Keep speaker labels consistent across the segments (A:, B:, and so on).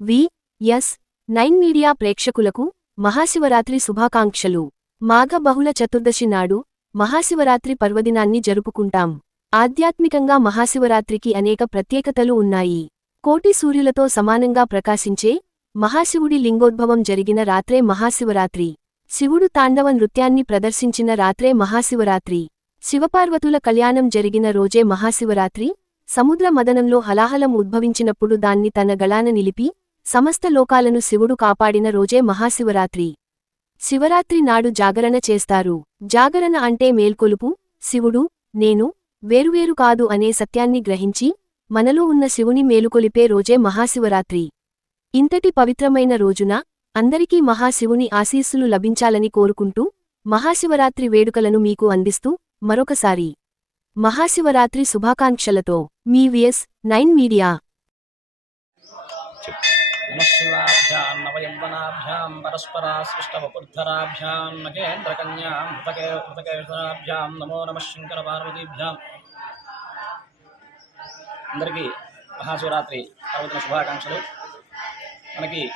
A: V S nine media ప్రేక్షకులకు మహాశివరాత్రి శుభాకాంక్షలు. మాఘ బహుళ చతుర్దశి నాడు మహాశివరాత్రి పర్వదినాన్ని జరుపుకుంటాం. ఆధ్యాత్మికంగా మహాశివరాత్రికి అనేక ప్రత్యేకతలు ఉన్నాయి. కోటి సూర్యులతో సమానంగా ప్రకాశించే మహాశివుడి లింగోద్భవం జరిగిన రాత్రే మహాశివరాత్రి. శివుడు తాండవ నృత్యాన్ని ప్రదర్శించిన రాత్రే మహాశివరాత్రి. శివపార్వతుల కళ్యాణం జరిగిన రోజే మహాశివరాత్రి. సముద్ర మదనంలో హలాహలం ఉద్భవించినప్పుడు దాన్ని తన గళాన నిలిపి సమస్త లోకాలను శివుడు కాపాడిన రోజే మహాశివరాత్రి. శివరాత్రి నాడు జాగరణ చేస్తారు. జాగరణ అంటే మేల్కొలుపు శివుడు నేను వేరువేరు కాదు అనే సత్యాన్ని గ్రహించి మనలో ఉన్న శివుని మేలుకొలిపే రోజే మహాశివరాత్రి. ఇంతటి పవిత్రమైన రోజున అందరికీ మహాశివుని ఆశీస్సులు లభించాలని కోరుకుంటూ మహాశివరాత్రి వేడుకలను మీకు అందిస్తూ మరొకసారి. మహాశివరాత్రి శుభాకాంక్షలతో. మీ విఎస్ నైన్ మీడియా.
B: నమశివాభ్యాం నవయౌవనాభ్యాం పరస్పరాశ్లిష్టవపుర్ధరాభ్యాం నగేంద్రకన్యా పృతకే మృతకేశ్వరాభ్యాం నమో నమ శంకర పార్వతీభ్యాం అందరికీ మహాశివరాత్రి పర్వదిన శుభాకాంక్షలు. మనకి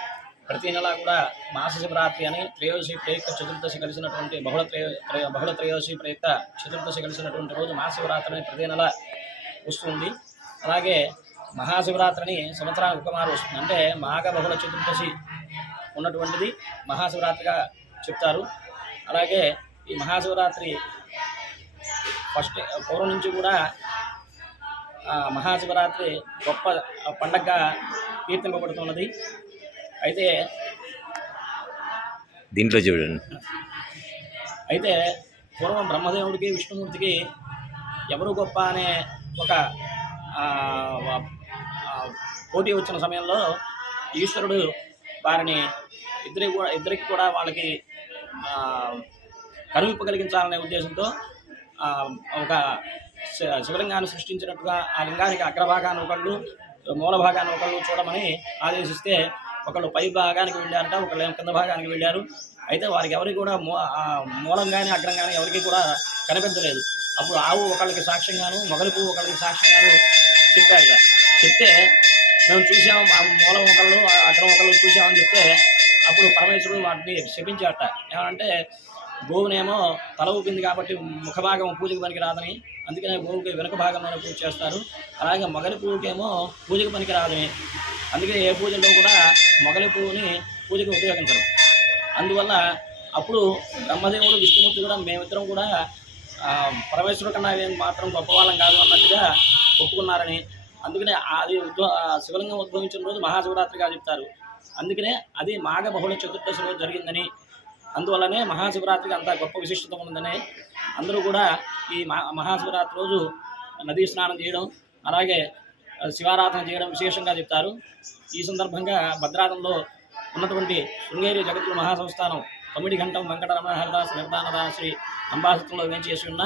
B: ప్రతి నెల కూడా మాస శివరాత్రి అని త్రయోదశి ప్రయుక్త చతుర్దశి కలిసినటువంటి బహుళ త్రయో త్రయ- బహుళ త్రయోదశి ప్రయుక్త చతుర్దశి కలిసినటువంటి రోజు మహాశివరాత్రి అని ప్రతి నెల వస్తుంది. అలాగే మహాశివరాత్రిని సంవత్సరానికి ఒక మారు వస్తుంది. అంటే మాఘ బహుళ చతుర్దశి ఉన్నటువంటిది మహాశివరాత్రిగా చెప్తారు. అలాగే ఈ మహాశివరాత్రి ఫస్ట్ పూర్వం నుంచి కూడా మహాశివరాత్రి గొప్ప పండగగా కీర్తింపబడుతున్నది. అయితే
C: దీంట్లో చూడండి.
B: అయితే పూర్వం బ్రహ్మదేవుడికి విష్ణుమూర్తికి ఎవరు గొప్ప అనే ఒక పోటీ వచ్చిన సమయంలో ఈశ్వరుడు వారిని ఇద్దరి కూడా ఇద్దరికి కూడా వాళ్ళకి కనువిప్పు కలిగించాలనే ఉద్దేశంతో ఒక శి- శివలింగాన్ని సృష్టించినట్టుగా ఆ లింగానికి అగ్రభాగాన్ని ఒకళ్ళు మూల భాగాన్ని ఒకళ్ళు చూడమని ఆదేశిస్తే ఒకళ్ళు పై భాగానికి వెళ్ళారట ఒకళ్ళు కింద భాగానికి వెళ్ళారు. అయితే వారికి ఎవరికి కూడా మూ ఆ మూలం కానీ అగ్రం కానీ ఎవరికి కూడా కనిపించలేదు. అప్పుడు ఆవు ఒకళ్ళకి సాక్ష్యంగాను మొగలుపు ఒకళ్ళకి సాక్ష్యంగాను చెప్పారు చెప్తే మేము చూసాము మూలం ఒకళ్ళు ఆ అగ్రం ఒకళ్ళు చూసామని చెప్తే అప్పుడు పరమేశ్వరుడు వాటిని శపించాట ఏమంటే గోవునేమో తల ఊపింది కాబట్టి ముఖభాగం పూజకి పనికి రాదని అందుకనే గోవుకి వెనుక భాగంలోనే పూజ చేస్తారు. అలాగే మొగలి పువ్వుకేమో పూజకి పనికి రాదని అందుకే ఏ పూజల్లో కూడా మొగలి పువ్వుని పూజకు ఉపయోగించరు. అందువల్ల అప్పుడు బ్రహ్మదేవుడు విష్ణుమూర్తి కూడా మేమిద్దరం కూడా పరమేశ్వరుడు కన్నా మాత్రం గొప్పవాళ్ళం కాదు అన్నట్టుగా ఒప్పుకున్నారని అందుకనే అది ఉద్భవ శివలింగం ఉద్భవించిన రోజు మహాశివరాత్రిగా చెప్తారు. అందుకనే అది మాఘ బహుళ చతుర్దశి రోజు జరిగిందని అందువల్లనే మహాశివరాత్రికి అంత గొప్ప విశిష్టత ఉందని అందరూ కూడా ఈ మహా మహాశివరాత్రి రోజు నదీ స్నానం చేయడం అలాగే శివారాధన చేయడం విశేషంగా చెప్తారు. ఈ సందర్భంగా భద్రాతంలో ఉన్నటువంటి శృంగేరి జగద్గురు మహాసంస్థానం తొమ్మిది గంటం వెంకటరమణ హరిదాస్ నిర్దానదా శ్రీ అంబాసత్వంలో వేంచేసి ఉన్న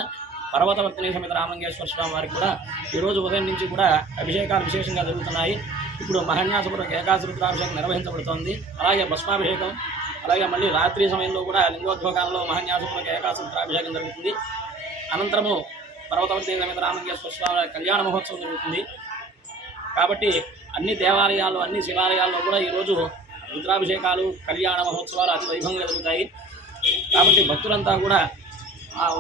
B: పర్వతవర్తిని సమేత రామలింగేశ్వర స్వామి వారికి కూడా ఈరోజు ఉదయం నుంచి కూడా అభిషేకాలు విశేషంగా జరుగుతున్నాయి. ఇప్పుడు మహన్యాసపురం ఏకాశరుద్రాభిషేకం నిర్వహించబడుతోంది. అలాగే భస్మాభిషేకం అలాగే మళ్ళీ రాత్రి సమయంలో కూడా లింగోద్భోగాల్లో మహన్యాసపురం ఏకాశరుద్రాభిషేకం జరుగుతుంది. అనంతరము పర్వతవర్తి సమేత రామలింగేశ్వర స్వామి కళ్యాణ మహోత్సవం జరుగుతుంది. కాబట్టి అన్ని దేవాలయాల్లో అన్ని శివాలయాల్లో కూడా ఈరోజు రుద్రాభిషేకాలు కళ్యాణ మహోత్సవాలు అతి వైభవంగా జరుగుతాయి. కాబట్టి భక్తులంతా కూడా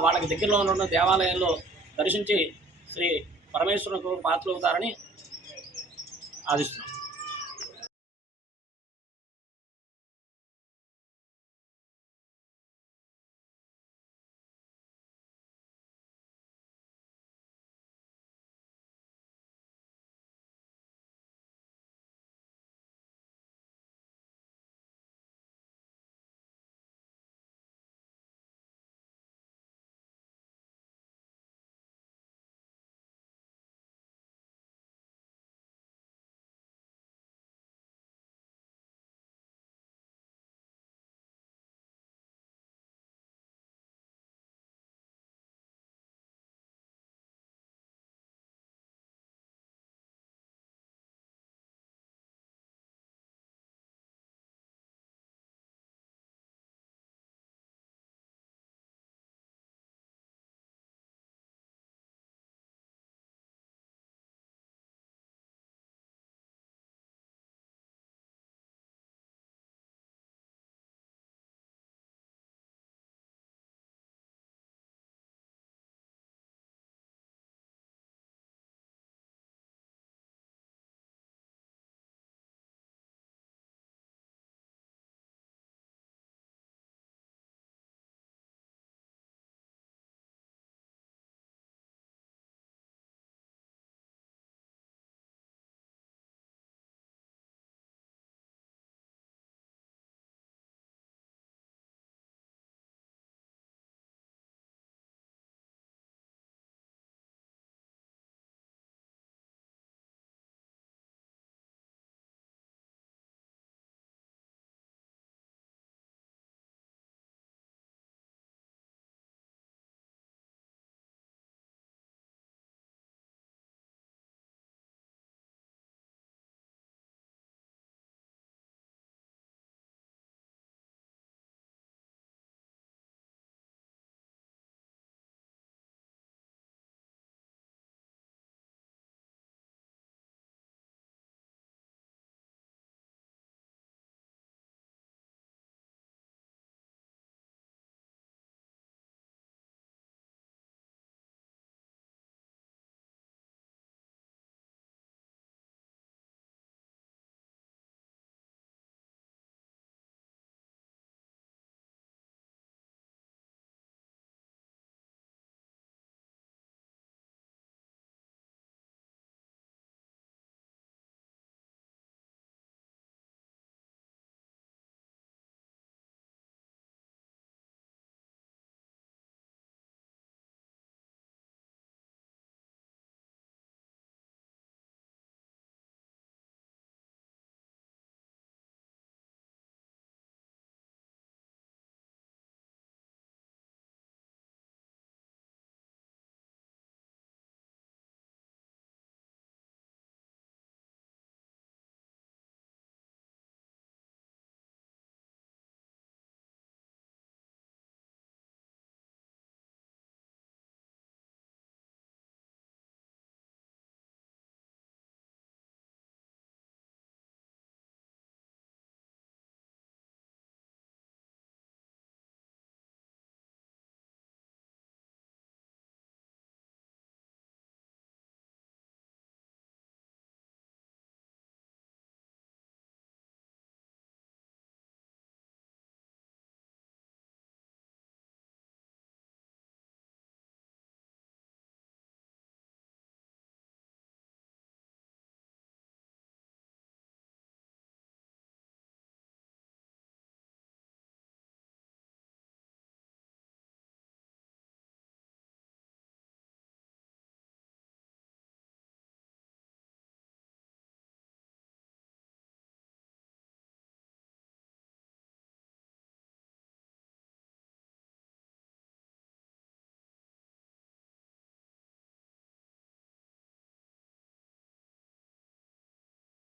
B: వాళ్ళకి దగ్గరలో ఉన్న దేవాలయంలో దర్శించి శ్రీ పరమేశ్వరునికి పాత్రలు అవుతారని ఆదిస్తున్నాం